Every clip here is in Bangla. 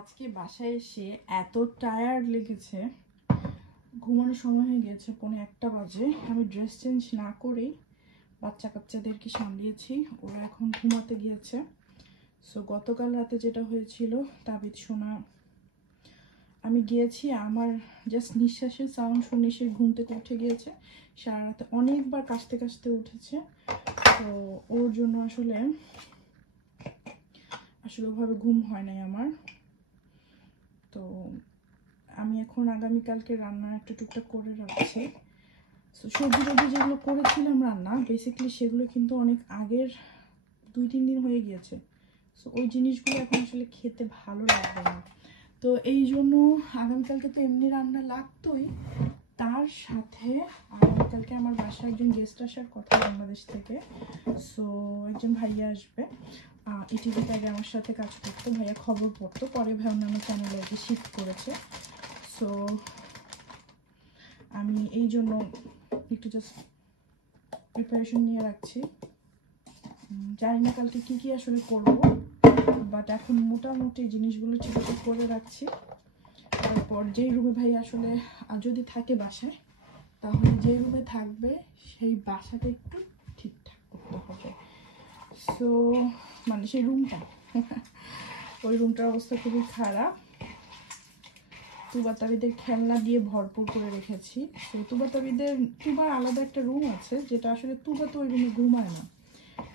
আজকে বাসায় এসে এত টায়ার্ড লেগেছে, ঘুমানোর সময় হয়ে গেছে, 1:45 বাজে। আমি ড্রেস চেঞ্জ না করেই বাচ্চা কাচ্চাদেরকে সামলিয়েছি, ওরা এখন ঘুমাতে গিয়েছে। সো গতকাল রাতে যেটা হয়েছিল, তাবিদ সোনা, আমি গিয়েছি, আমার জাস্ট নিঃশ্বাসের সাউন্ড শুনে সে ঘুম থেকে উঠে গিয়েছে। সারা রাতে অনেকবার কাশতে কাশতে উঠেছে। তো ওর জন্য আসলে ওভাবে ঘুম হয় নাই আমার। তো আমি এখন আগামীকালকে রান্না একটা টুকটাক করে রাখছি। সো সবজি টবজি যেগুলো করেছিলাম রান্না, বেসিক্যালি সেগুলো কিন্তু অনেক আগের 2-3 দিন হয়ে গিয়েছে। সো ওই জিনিসগুলো এখন আসলে খেতে ভালো লাগবে না। তো এই জন্য আগামীকালকে তো এমনি রান্না লাগতোই, তার সাথে আগামীকালকে আমার বাসায় একজন গেস্ট আসার কথা বাংলাদেশ থেকে। সো একজন ভাইয়া আসবে, ইটিভিতে আগে আমার সাথে কাজ করতো, ভাইয়া খবর পড়তো, পরে ভাই অন্যান্য চ্যানেলে আর কি শিফট করেছে। সো আমি এই জন্য একটু জাস্ট প্রিপারেশন নিয়ে রাখছি। জানি না কালকে কী কী আসলে করবো, বাট এখন মোটামুটি জিনিসগুলো ঠিকঠাক করে রাখছি। তারপর যেই রুমে ভাই আসলে যদি থাকে বাসায়, তাহলে যে রুমে থাকবে সেই বাসাটা একটু ঠিকঠাক করতে হবে। সো মানে সেই রুমটা ওই রুমটার অবস্থা খুবই খারাপ। তুবা তাবিদের খেলনা দিয়ে ভরপুর করে রেখেছি। সো তুবার আলাদা একটা রুম আছে, যেটা আসলে তুবা তো ওই রুমে ঘুমায় না,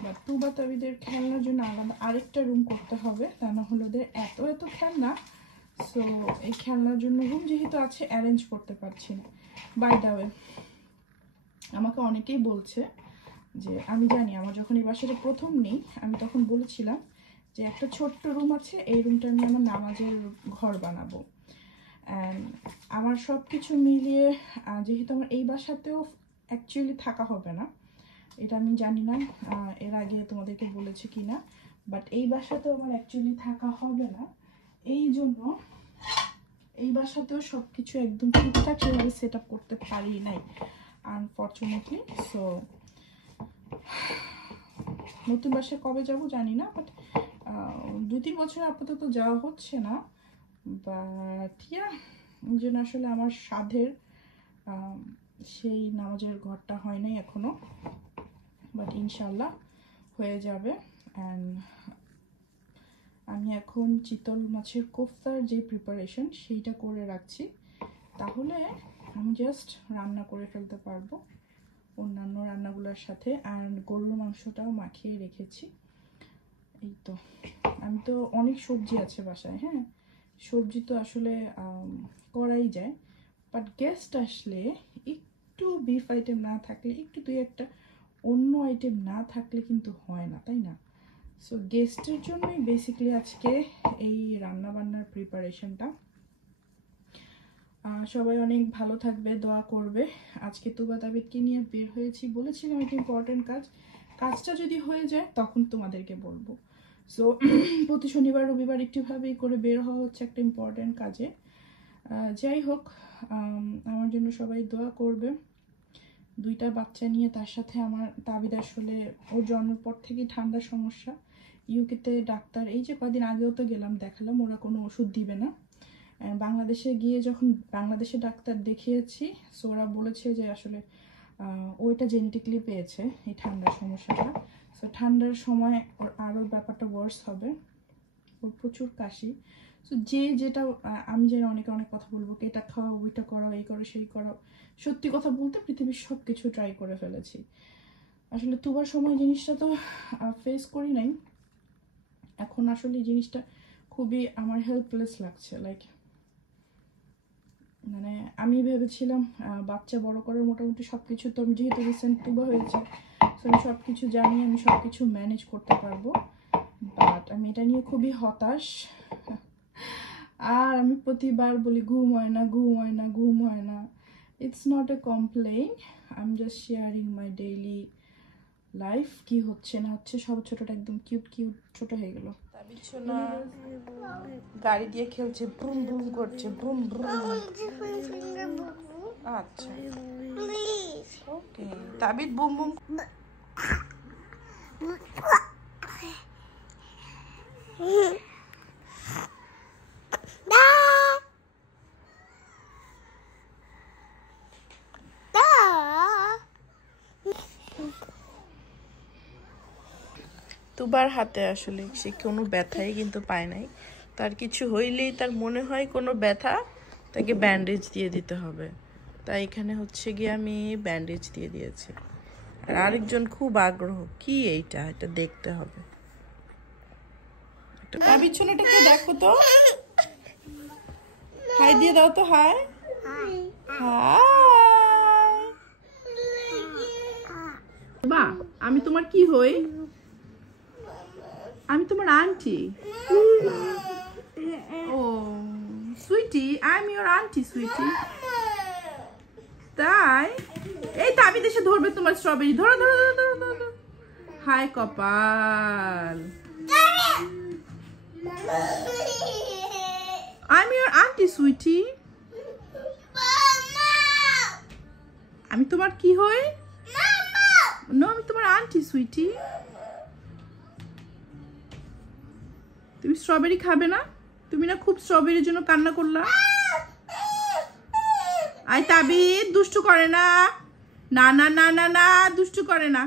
বাট তুবা তাবিদের খেলনার জন্য আলাদা আরেকটা রুম করতে হবে, তা না হলে ওদের এত এত খেলনা। সো এই খেলনার জন্য রুম যেহেতু আছে, অ্যারেঞ্জ করতে পারছি না। বাই দ্য ওয়ে, আমাকে অনেকেই বলছে যে, আমি জানি আমার যখন এই বাসাটা প্রথম নেই, আমি তখন বলেছিলাম যে একটা ছোট্ট রুম আছে, এই রুমটা আমি আমার নামাজের ঘর বানাবো। অ্যান্ড আমার সব কিছু মিলিয়ে, যেহেতু আমার এই বাসাতেও অ্যাকচুয়ালি থাকা হবে না, এটা আমি জানি না এর আগে তোমাদেরকে বলেছি কি না, বাট এই বাসাতেও আমার অ্যাকচুয়ালি থাকা হবে না। এই জন্য এই বাসাতেও সব কিছু একদম ঠিকঠাক সেভাবে সেট আপ করতে পারি নাই, আনফর্চুনেটলি। সো নতুন বাসায় কবে যাব জানি না, বাট 2-3 বছর আপাতত যাওয়া হচ্ছে না। বাট এই জন্য আসলে আমার সাধের সেই নামাজের ঘরটা হয় নাই এখনো, বাট ইনশাল্লাহ হয়ে যাবে। অ্যান্ড আমি এখন চিতল মাছের কোফতার যে প্রিপারেশন সেইটা করে রাখছি, তাহলে আমি জাস্ট রান্না করে ফেলতে পারবো অন্যান্য রান্নাগুলোর সাথে। অ্যান্ড গরুর মাংসটাও মাখিয়ে রেখেছি। এই তো, আমি তো অনেক সবজি আছে বাসায়, হ্যাঁ সবজি তো আসলে করাই যায়, বাট গেস্ট আসলে একটু বিফ আইটেম না থাকলে, একটু 2-1টা অন্য আইটেম না থাকলে কিন্তু হয় না, তাই না? সো গেস্টের জন্যই বেসিক্যালি আজকে এই রান্নাবান্নার প্রিপারেশনটা। সবাই অনেক ভালো থাকবে, দোয়া করবে। আজকে তুবা তাবিদকে নিয়ে বের হয়েছি, বলেছিলাম একটা ইম্পর্টেন্ট কাজটা যদি হয়ে যায় তখন তোমাদেরকে বলবো। সো প্রতি শনিবার রবিবার একটুভাবেই করে বের হওয়া হচ্ছে একটা ইম্পর্টেন্ট কাজে। যাই হোক, আমার জন্য সবাই দোয়া করবে। 2টা বাচ্চা নিয়ে, তার সাথে আমার তাবিদ আসলে ওর জন্মের পর থেকেই ঠান্ডার সমস্যা। ইউকেতে ডাক্তার, এই যে কদিন আগেও তো গেলাম, দেখালাম, ওরা কোনো ওষুধ দিবে না। বাংলাদেশে গিয়ে যখন বাংলাদেশে ডাক্তার দেখিয়েছি, সো ওরা বলেছে যে আসলে ওইটা জেনেটিকলি পেয়েছে এই ঠান্ডার সমস্যাটা। সো ঠান্ডার সময় ওর আরও ব্যাপারটা ওয়ার্স হবে, ওর প্রচুর কাশি। সো যেটা আমি জানি অনেকে অনেক কথা বলবো, এটা খাওয়া, ওইটা করাও, এই করো সেই করো। সত্যি কথা বলতে পৃথিবীর সব কিছু ট্রাই করে ফেলেছি। আসলে তুবার সময় জিনিসটা তো ফেস করি নাই, এখন আসলে এই জিনিসটা খুবই আমার হেল্পলেস লাগছে। লাইক মানে আমি ভেবেছিলাম বাচ্চা বড় করার মোটামুটি সব কিছু, তো আমি যেহেতু রিসেন্ট তুবা হয়েছে, সো আমি সব কিছু জানি, আমি সব কিছু ম্যানেজ করতে পারবো, বাট আমি এটা নিয়ে খুবই হতাশ। আর আমি প্রতিবার বলি ঘুম হয় না, ঘুম হয় না, ঘুম হয় না। It's not a complain, I am just sharing my daily life, কি হচ্ছে না হচ্ছে। সব ছোটটা একদম কিউট ছোট হয়ে গেল। না গাড়ি দিয়ে খেলছে, ব্রুম ব্রুম করছে, ব্রুম ব্রুম। আচ্ছা ওকে, তাবিদ বুম বুম। তুবার হাতে আসলে সে কোনো ব্যথাই কিন্তু পায় নাই। তার কিছু হইলেই তার মনে হয় কোনো ব্যথা, তাকে ব্যান্ডেজ দিয়ে দিতে হবে। তাই এখানে হচ্ছে গিয়ে আমি ব্যান্ডেজ দিয়ে দিয়েছি। আর আরেকজন খুব আগ্রহ, কি এইটা, এটা দেখতে হবে। বিছানাটাকে দেখো তো, হাই দিয়ে দাও তো, হাই হাই। বা আমি তোমার কি হই? আমি তোমার আন্টি। ও sweetie, I am your aunty sweetie. তাই এই তাবিদ এসে ধরবে তোমার স্ট্রবেরি। ধরো ধরো ধরো ধরো ধরো। হাই কপাল। I'm your auntie, sweetie. আমি তোমার কি হই? No, আমি তোমার আন্টি সুইটি। তুমি স্ট্রবেরি খাবে না? তুমি না খুব স্ট্রবেরির জন্য কান্না করলা? আই তাবিদ দুষ্টু করে না, না না না না না, দুষ্টু করে না।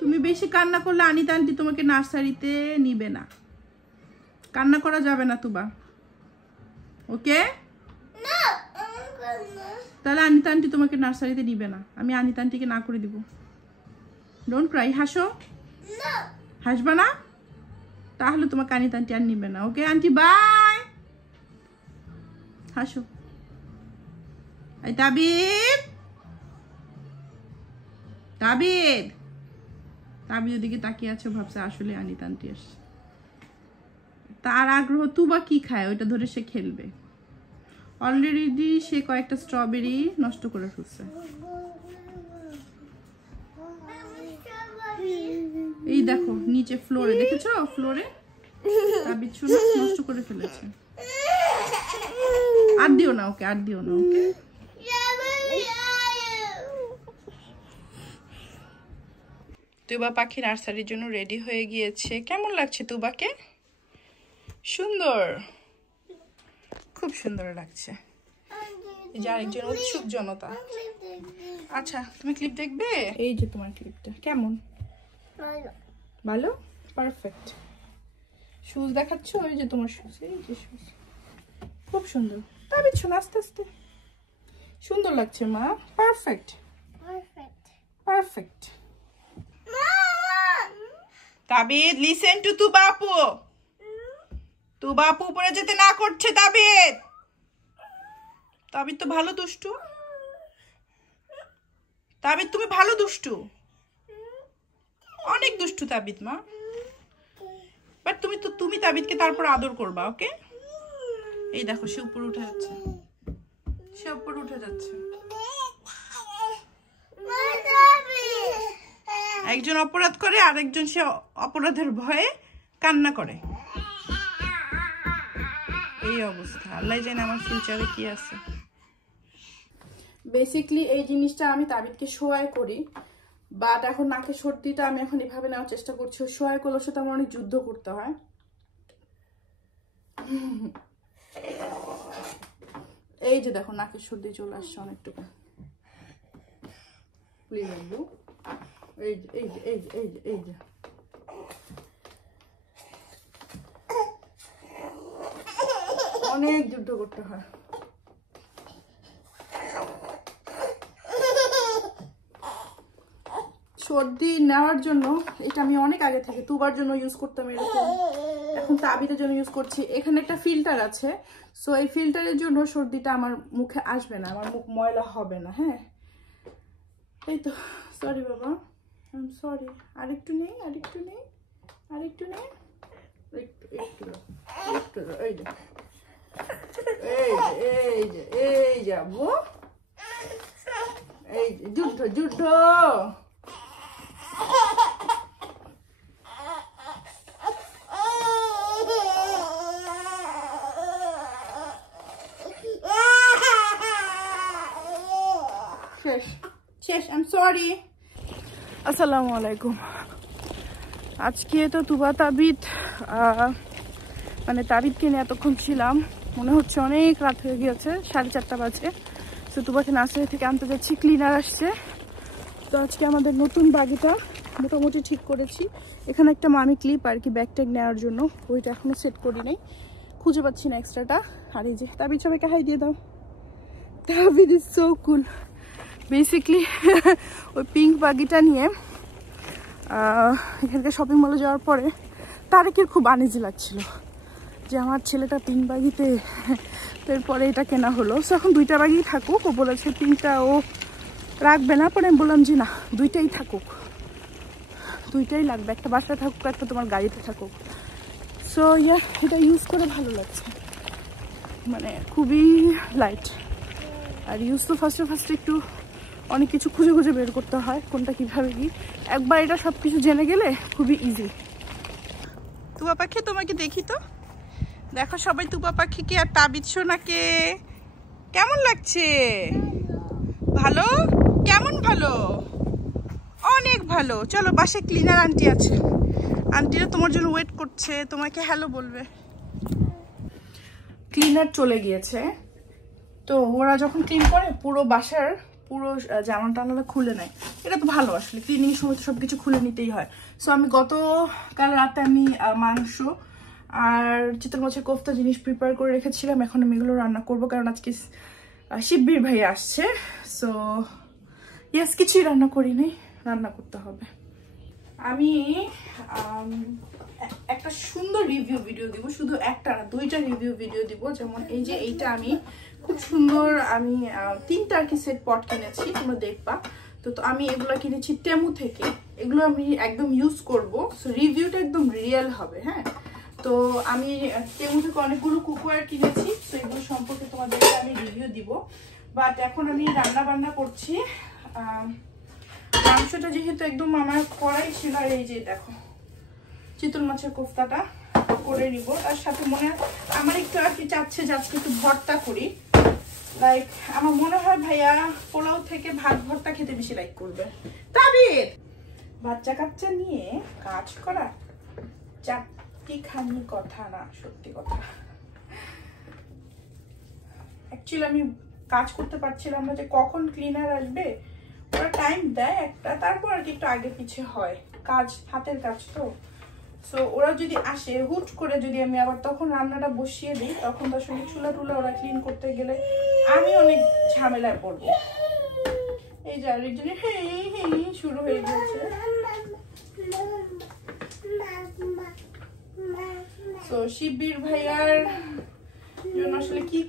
তুমি বেশি কান্না করলে আনিতা আন্টি তোমাকে নার্সারিতে নিবে না। কান্না করা যাবে না তুবা, ওকে? তাহলে আনিতা আন্টি তোমাকে নার্সারিতে নিবে না। আমি আনিতা আন্টিকে না করে দিব। ডোন্ট ক্রাই, হাসো। হাসবা না? তাহলে তোমাকে আনিতা আন্টি আর নিবে না, ওকে? আন্টি বাই, হাসো। এই তাবিদ, তাবিদ, তাবিদ ওদিকে তাকিয়ে আছে, ভাবছে আসলে আনিতা আন্টি আসছে। তার আগ্রহ তুবা কি খায় ওইটা ধরে সে খেলবে। অলরেডি সে কয়েকটা স্ট্রবেরি নষ্ট করে ফেলছে। এই দেখো নিচে ফ্লোরে, দেখেছো ফ্লোরে তাবিদ নষ্ট করে ফেলেছে। আর দিও না ওকে, আর দিও না ওকে। তুবা পাখি নার্সারির জন্য রেডি হয়ে গিয়েছে। কেমন লাগছে তুবাকে? সুন্দর, খুব সুন্দর লাগছে। এই যে আরেকজন উৎসুক জনতা। আচ্ছা তুমি ক্লিপ দেখবে? এই যে তোমার ক্লিপটা কেমন? ভালো, পারফেক্ট। শুজ দেখাচ্ছ? ওই যে তোমার শুজ, এই যে শুজ, খুব সুন্দর। তাবিদ শোন, আস্তে আস্তে, সুন্দর লাগছে মা, perfect perfect. Tabid listen to Tuba আপু। তুবা আপু উপরে যেতে না করছে। তাবিদ, তাবিদ তো ভালো দুষ্টু। তাবিদ তুমি ভালো দুষ্টু, অনেক দুষ্টু তাবিদ মা। বাট তুমি তাবিদকে তারপর আদর করবা, ওকে? এই দেখো সে উপরে উঠে যাচ্ছে, সে উপরে উঠে যাচ্ছে। একজন অপরাধ করে, আরেকজন সে অপরাধের ভয়ে কান্না করে। এই অবস্থা, আল্লাহ জানে আমার ফিউচারে কি আছে। বেসিক্যালি এই জিনিসটা আমি তাবিদকে শোয়াই করি, বাট এখন নাকের সর্দিটা আমি এখন এভাবে নেওয়ার চেষ্টা করছি। শোয়াই করলে সাথে আমার অনেক যুদ্ধ করতে হয়। এই যে দেখো নাকের সর্দি চলে আসছে অনেকটুকু। প্লিজ আব্বু, এই যে এই যে এই যে এই যে এই যে অনেক যুদ্ধ করতে হয়। সর্দি নেওয়ার জন্য এটা আমি অনেক আগে থেকে তুবার জন্য ইউজ করতাম এরকম, এখন তাবিদের জন্য ইউজ করছি। এখানে একটা ফিল্টার আছে, সো এই ফিল্টারের জন্য সর্দিটা আমার মুখে আসবে না, আমার মুখ ময়লা হবে না। হ্যাঁ এই তো, সরি বাবা, আই এম সরি। আরেকটু নেই, আরেকটু নেই, আরেকটু নেই, একটু একটু একটু। এই যে এই যে এই যে এই যাবো, এই যে যুদ্ধ যুদ্ধ। শেষ শেষ, আই এম সরি। আসসালামু আলাইকুম। আজকে তো তুবা তাবিদ মানে তাবিদকে নিয়ে এতক্ষণ ছিলাম, মনে হচ্ছে অনেক রাত হয়ে গিয়েছে, 4:30 বাজে। তো তুবাকে নার্সারি থেকে আনতে যাচ্ছি, ক্লিনার আসছে, তো আজকে আমাদের নতুন বাগিটা মোটামুটি ঠিক করেছি। এখানে একটা মামি ক্লিপ আর কি ব্যাগ ট্যাগ নেওয়ার জন্য, ওইটা এখনো সেট করি নাই, খুঁজে পাচ্ছি না এক্সট্রাটা। আর এই যে তাবিদ, সবাইকে হাই দিয়ে দাও। তাবিদ ইজ সো কুল। বেসিকলি ওই পিঙ্ক বাগিটা নিয়ে এখানকার শপিং মলে যাওয়ার পরে তারেকের খুব আনইজি লাগছিল যে আমার ছেলেটা পিঙ্ক বাগিতে, তো এরপরে এটা কেনা হলো। সো এখন দুইটা বাগি থাকুক, ও বলেছে পিঙ্কটা ও রাখবে না, পরে আমি বললাম যে না দুইটাই থাকুক, দুইটাই লাগবে, একটা বাসায় থাকুক একটা তোমার গাড়িতে থাকুক। সো এটা ইউজ করে ভালো লাগছে, মানে খুবই লাইট। আর ইউজ তো ফার্স্টে একটু অনেক কিছু খুঁজে খুঁজে বের করতে হয় কোনটা কীভাবে কি, একবার এটা সব কিছু জেনে গেলে খুবই ইজি। তুবা পাখি তোমাকে দেখি তো, দেখো সবাই তুবা পাখিকে আর তাবিদ সোনাকে। কেমন লাগছে? ভালো? কেমন ভালো? অনেক ভালো। চলো বাসায় ক্লিনার আন্টি আছে, আন্টিরা তোমার জন্য ওয়েট করছে, তোমাকে হ্যালো বলবে। ক্লিনার চলে গিয়েছে, তো ওরা যখন ক্লিন করে পুরো বাসার পুরো জামা টানালা খুলে নেয়। এটা তো ভালো, আসলে ক্লিনিং এর সময় তো সবকিছু খুলে নিতেই হয়। সো আমি গতকাল রাতে আমি মাংস আর চিতল মাছের কোফতা জিনিস প্রিপেয়ার করে রেখেছিলাম, এখন আমি এগুলো রান্না করবো, কারণ আজকে শিববীর ভাই আসছে। সো ইয়েস, কিছুই রান্না করিনি, রান্না করতে হবে। আমি একটা সুন্দর রিভিউ ভিডিও দিব, শুধু একটা না দুইটা রিভিউ ভিডিও দিব। যেমন এই যে এইটা আমি খুব সুন্দর, আমি 3টা আর কি সেট পট কিনেছি, তোমরা দেখবা। তো আমি এগুলো কিনেছি টেমু থেকে, এগুলো আমি একদম ইউজ করব, সো রিভিউটা একদম রিয়েল হবে। হ্যাঁ, তো আমি টেমু থেকে অনেকগুলো কুকওয়্যার কিনেছি, তো এগুলো সম্পর্কে তোমাদেরকে আমি রিভিউ দিব। বাট এখন আমি রান্না বান্না করছি। মাংসটা যেহেতু একদম আমার করাই ছিল, আর এই যে দেখো চিতল মাছের কোফতাটা করে নিব। তার সাথে আমার একটু আর কি চাচ্ছে যে আজকে একটু ভর্তা করি। লাইক আমার মনে হয় ভাইয়া পোলাও থেকে ভাত ভর্তা খেতে বেশি লাইক করবে। তাবিদ, বাচ্চা কাচ্চা নিয়ে কাজ করা চারটিখানি কথা না, সত্যি কথা। অ্যাকচুয়ালি আমি কাজ করতে পারছিলাম না যে কখন ক্লিনার আসবে, ওরা টাইম দেয় একটা, তারপর আর কি একটু আগে পিছে হয়, কাজ হাতের কাজ তো। সো ওরা যদি আসে হুট করে, যদি আমি আবার তখন রান্নাটা বসিয়ে দিই, তখন তো আসলে চুলা টুলা ওরা ক্লিন করতে গেলে আমি অনেক ঝামেলায় পড়বো। এই যে আরেকজনের শুরু হয়ে গেছে। তো শিববীর ভাইয়ার জন্য আসলে কি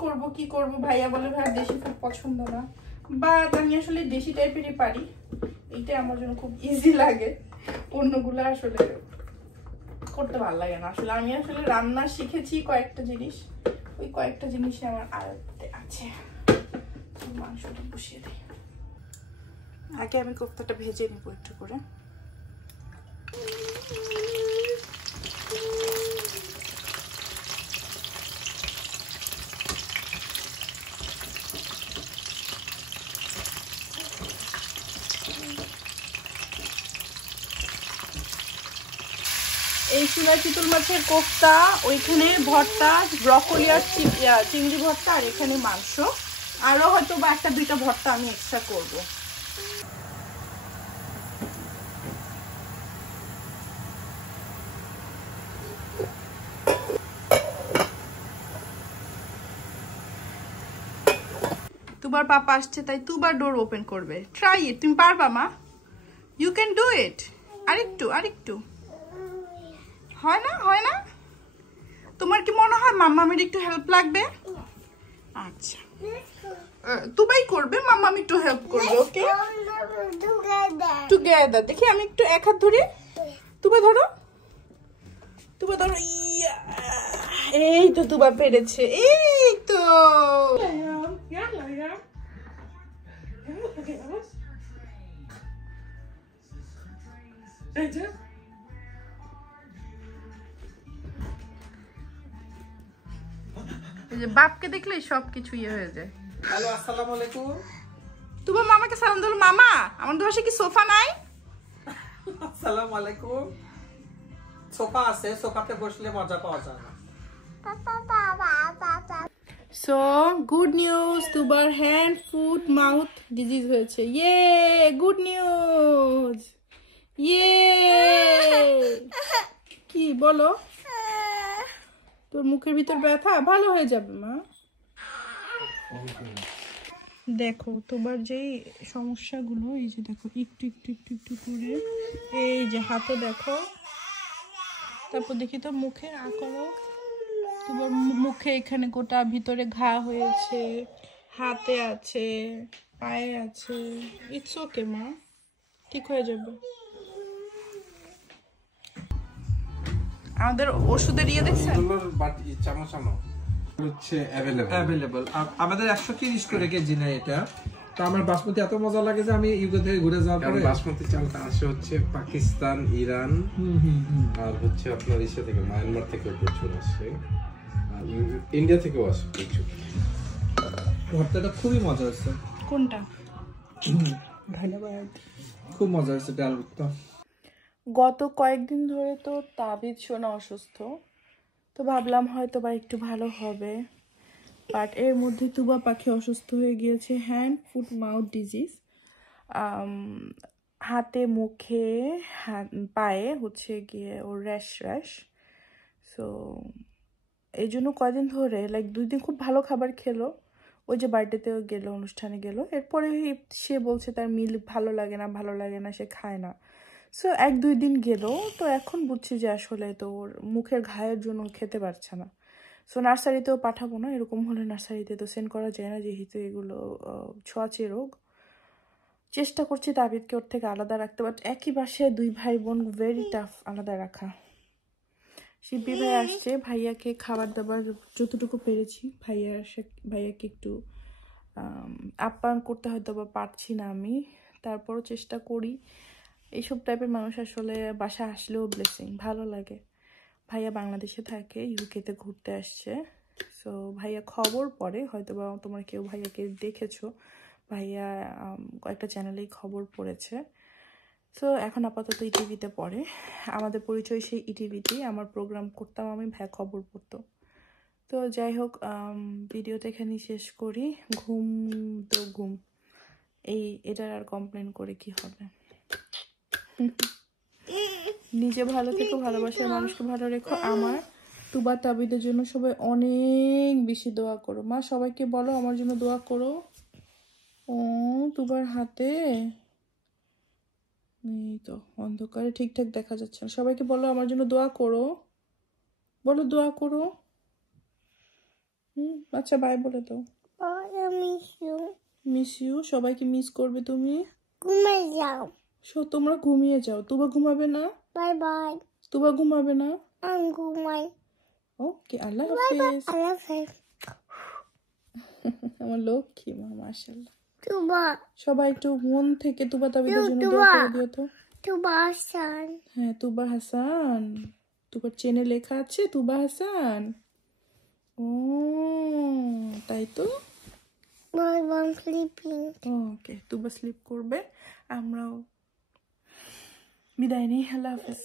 করব, ভাইয়া বলে ভাইয়া দেশি খুব পছন্দ না, বাট আমি আসলে দেশি টাইপেরই পারি, এইটা আমার জন্য খুব ইজি লাগে, অন্যগুলো আসলে করতে ভালো লাগে না। আসলে আমি আসলে রান্না শিখেছি কয়েকটা জিনিস, ওই কয়েকটা জিনিসই আমার আয়ত্তে আছে। মাংসটা বসিয়ে দিই, আগে আমি কোফতাটা ভেজে নিব একটু করে। এই চুলা চিতল মাছের কোফতা, ওইখানে ভর্তা ব্রকলি আর চিংড়ি ভর্তা, আর এখানে মাংস, আরো হয়তো বা একটা দুইটা ভর্তা আমি এক্সট্রা করব। তুবার পাপা আসছে, তাই তুবার ডোর ওপেন করবে। ট্রাই ইট, তুমি পারবা মা, ইউ ক্যান ডু ইট। আরেকটু হয় না? তোমার কি মনে হয় মাম্মামির একটু হেল্প লাগবে? আচ্ছা, তুবাই করবে, মাম্মামি একটু হেল্প করবে। ওকে, টুগেদার। দেখি আমি একটু এক হাত ধরি, তুবা ধরো। এই তো তুবা পেরেছে, এই তো। বাপকে দেখলে সবকিছু ইয়ে হয়ে যায়। হ্যালো, আসসালামু আলাইকুম। তুবা মামাকে সালাম দিল। মামা, আমাদের বাসায় কি সোফা নাই? আসসালামু আলাইকুম। সোফা আছে, সোফাতে বসলে মজা পাওয়া যায় না। সো গুড নিউজ, তুবার হ্যান্ড ফুট মাউথ ডিজিজ হয়েছে। ইয়ে গুড নিউজ, ইয়ে। কি বলো, তোর মুখের ভিতর ব্যথা ভালো হয়ে যাবে মা। দেখো তোমার যেই সমস্যাগুলো, এই যে দেখো একটু একটু একটু একটু করে, এই যে হাতে দেখো, তারপর দেখি তো মুখে করো, তোমার মুখে এখানে গোটা ভিতরে ঘা হয়েছে, হাতে আছে, পায়ে আছে। ইটস ওকে মা, ঠিক হয়ে যাবে। আমাদের ওষুধের ইয়ে দেখছেন, চামচ আনো হচ্ছে অ্যাভেলেবল। আমাদের 130 করে কেজি না এটা। তো আমার বাসমতি এত মজা লাগে যে আমি ইউকে থেকে ঘুরে যাওয়ার পরে বাসমতি চালটা আসে হচ্ছে পাকিস্তান, ইরান আর হচ্ছে আপনার ইসে থেকে মায়ানমার থেকে প্রচুর আসে, আর ইন্ডিয়া থেকেও আসে প্রচুর। ভর্তাটা খুবই মজা হয়েছে। কোনটা? ধন্যবাদ, খুব মজা হয়েছে ডাল ভর্তা। গত কয়েকদিন ধরে তো তাবিদ সোনা অসুস্থ, তো ভাবলাম হয়তো বা একটু ভালো হবে, বাট এর মধ্যে তুবা পাখি অসুস্থ হয়ে গিয়েছে, হ্যান্ড ফুট মাউথ ডিজিজ। হাতে মুখে পায়ে হচ্ছে গিয়ে ওর র্যাশ। সো এই জন্য কয়দিন ধরে লাইক 2 দিন খুব ভালো খাবার খেলো, ওই যে বার্থডেতেও গেল, অনুষ্ঠানে গেল, এরপরে সে বলছে তার মিল ভালো লাগে না, সে খায় না। সো 1-2 দিন গেল, তো এখন বুঝছি যে আসলে তো ওর মুখের ঘায়ের জন্য খেতে পারছে না। সো নার্সারিতেও পাঠাবো না, এরকম হলে নার্সারিতে তো সেন্ড করা যায় না, যেহেতু এগুলো ছোঁয়াচে রোগ। চেষ্টা করছি তাবিদকে ওর থেকে আলাদা রাখতে, বাট একই বাসায় 2 ভাই বোন, ভেরি টাফ আলাদা রাখা। শিব্বি ভাই আসছে, ভাইয়াকে খাবার দাবার যতটুকু পেরেছি, ভাইয়াকে একটু আপ্যায়ন করতে হয়তো বা পারছি না আমি, তারপরও চেষ্টা করি। এইসব টাইপের মানুষ আসলে বাসা আসলেও ব্লেসিং, ভালো লাগে। ভাইয়া বাংলাদেশে থাকে, ইউকেতে ঘুরতে আসছে। সো ভাইয়া খবর পড়ে, হয়তো বা তোমরা কেউ ভাইয়াকে দেখেছো, ভাইয়া কয়েকটা চ্যানেলেই খবর পড়েছে। সো এখন আপাতত ইটিভিতে পড়ে, আমাদের পরিচয় সেই ইটিভিতেই, আমার প্রোগ্রাম করতাম আমি, ভাইয়া খবর পড়তো। তো যাই হোক, ভিডিওটা এখানেই শেষ করি। ঘুম তো ঘুম, এটার আর কমপ্লেন করে কি হবে। নিজে ভালো থেকো, ভালোবাসার মানুষকে ভালো রেখো। আমার তুবা তাবিদের জন্য সবাই অনেক বেশি দোয়া করো মা, সবাইকে বলো আমার জন্য দোয়া করো। ও তুবার হাতে এই তো অন্ধকারে ঠিকঠাক দেখা যাচ্ছে না, সবাইকে বলো আমার জন্য দোয়া করো, বলো দোয়া করো। আচ্ছা বাই বলে দাও। মিস ইউ, সবাইকে মিস করবে তুমি। ঘুমিয়ে যাও। তোমরা ঘুমিয়ে যাও, তুবা ঘুমাবে না। Bye bye. তুবা ঘুমাবে না। আমি ঘুমাই। ওকে, আল্লাহ হাফেজ। আল্লাহ হাফেজ। আমার লক্ষ্মী মা, মাশাআল্লাহ। তুবা, সবাই একটু মন থেকে তুবা তাবিদের জন্য দোয়া করে দিও তো। তুবা হাসান। হ্যাঁ তুবা হাসান, তুবার চেনে লেখা আছে তুবা হাসান। ও তাই তো। Bye bye sleeping. Okay, Tuba sleep করবে, আমরাও বিদায় নিই। আল্লাহ হাফেজ।